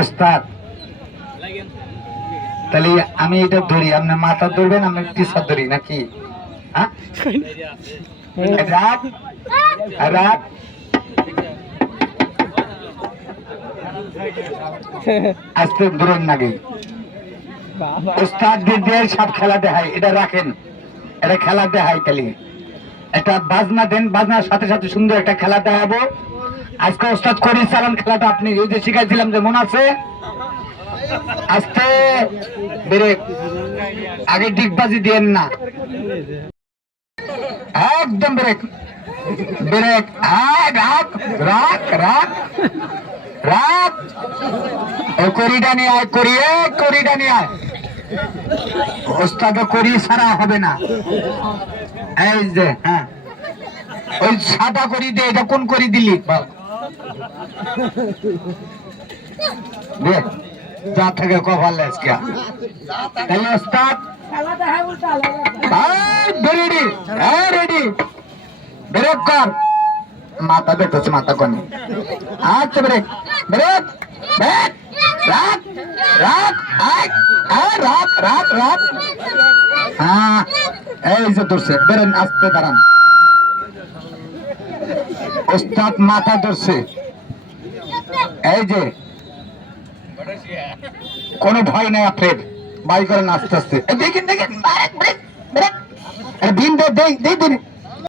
ওস্তাদ। তাহলে আমি এটা ধরি, আপনি মাথা ধরবেন, আমি টিচার ধরি, নাকি? হ্যাঁ? দিয়ে সব খেলা দেখায় এটা রাখেন। এটা খেলা দেখায় খালি একটা বাজনা দেন, বাজনার সাথে সাথে সুন্দর একটা খেলা দেখাবো। আজকে ওস্তাদ করি চালান খেলাটা আপনি ওই যে শিখাইছিলাম যে মনে আছে? আজকে ব্রেক আগে ডিগবাজি দিয়েন না। একদম ব্রেক ব্রেক হ্যাঁ রাখ রাখ রাখ রাখ ও করিটা নিয়ে আয়, করি, এ করিটা নিয়ে আয়। ওস্তাদ করি ছাড়া হবে না। এই যে হ্যাঁ। ওই সাদা করি দে, এটা কোন করি দিলি? বল। দে যা থেকে কভার লেসকে তাহলে ওস্তাদ রেডি হ্যাঁ রেডি ব্রেক কর মাথা দেখতেছে মাথা কোনে আচ্ছা ব্রেক ব্রেক ব্রেক রাখ রাখ আয় আয় রাখ রাখ রাখ হ্যাঁ এই যে ধরছে বেরেন আস্তে দাঁড়ান ওস্তাদ মাথা ধরছে। এই যে, কোনো ভয় নাই আপনার বাই করেন আস্তে আস্তে দেখেন দেখেন ব্রেক ব্রেক ব্রেক বিন দে দে দে। দিন